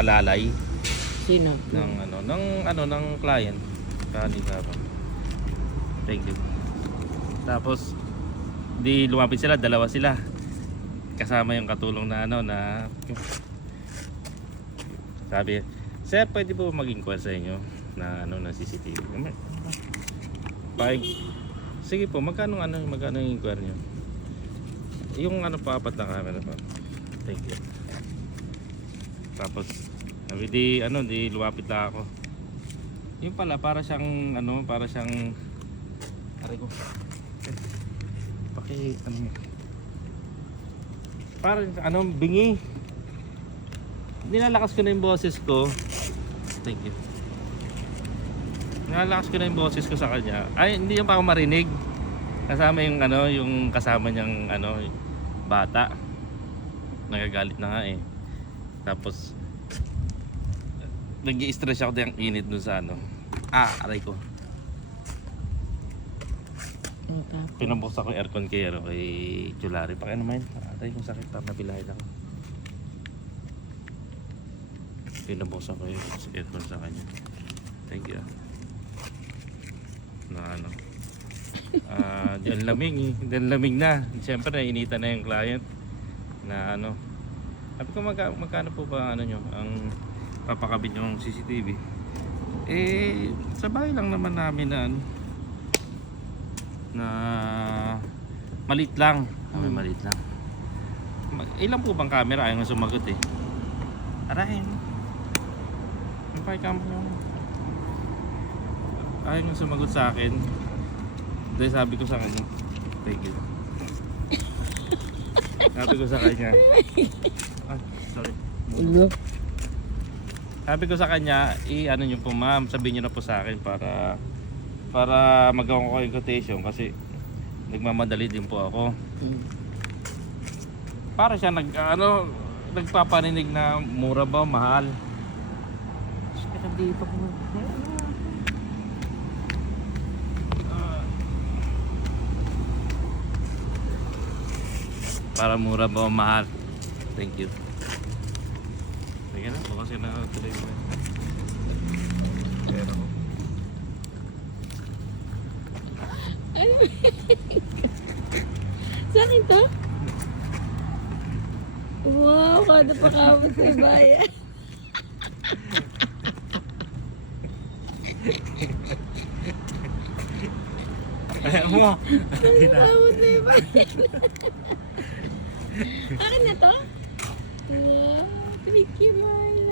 alalay Sino? ng client kanina pa. Thank you. Tapos di lumapit sila, dalawa sila. Kasama yung katulong na sabi, sir, pwede po mag-inquire sa inyo na na CCTV. Sige po, magkano yung inquire nyo? Yung pa, 4 na camera pa. Thank you. Tapos sabi di lumapit na ako. Yung pala para siyang aray ko. Parang bingi. Nilalakas ko na yung boses ko. Thank you. Nilalakas ko na yung boses ko sa kanya. Ay, hindi yung pa ako marinig. Kasama yung yung kasama niyang bata. Nagagalit na nga eh. Tapos nag-i-stress ako ng init dun sa aray ko. Pinabuksan ko yung aircon kay Chulari. Pakiano naman, aray kong sakit, napilahin ako. Pinabuksan ko yung aircon sa kanya. Thank you. Diyan lamig eh. Diyan lamig na. Siyempre nainita na yung client na sabi ko magkano po ba ang papakabit yung CCTV. Sa bahay lang naman namin na maliit lang. Maliit lang. Ilan po bang camera? Ayaw nga sumagot eh. Arahin. Yung cam yung ayaw nga sumagot sa akin. Dahil sabi ko sa kanya, thank you. Sabi ko sa kanya, sorry. Sabi ko sa kanya, nyo po ma'am, sabihin nyo na po sa akin para magawa ko yung quotation kasi nagmamadali din po ako. Para siya nagpapaninig na mura ba, mahal. Dito ko. Para mura ba o mahal. Thank you. Sige na, bukas yun na tuloy mo. Pero Sa akin to? Wow, kada pa kamo sa bayan. ayan mo. Kamo sa bayan. Akin na to? Wow, thank you, Marla.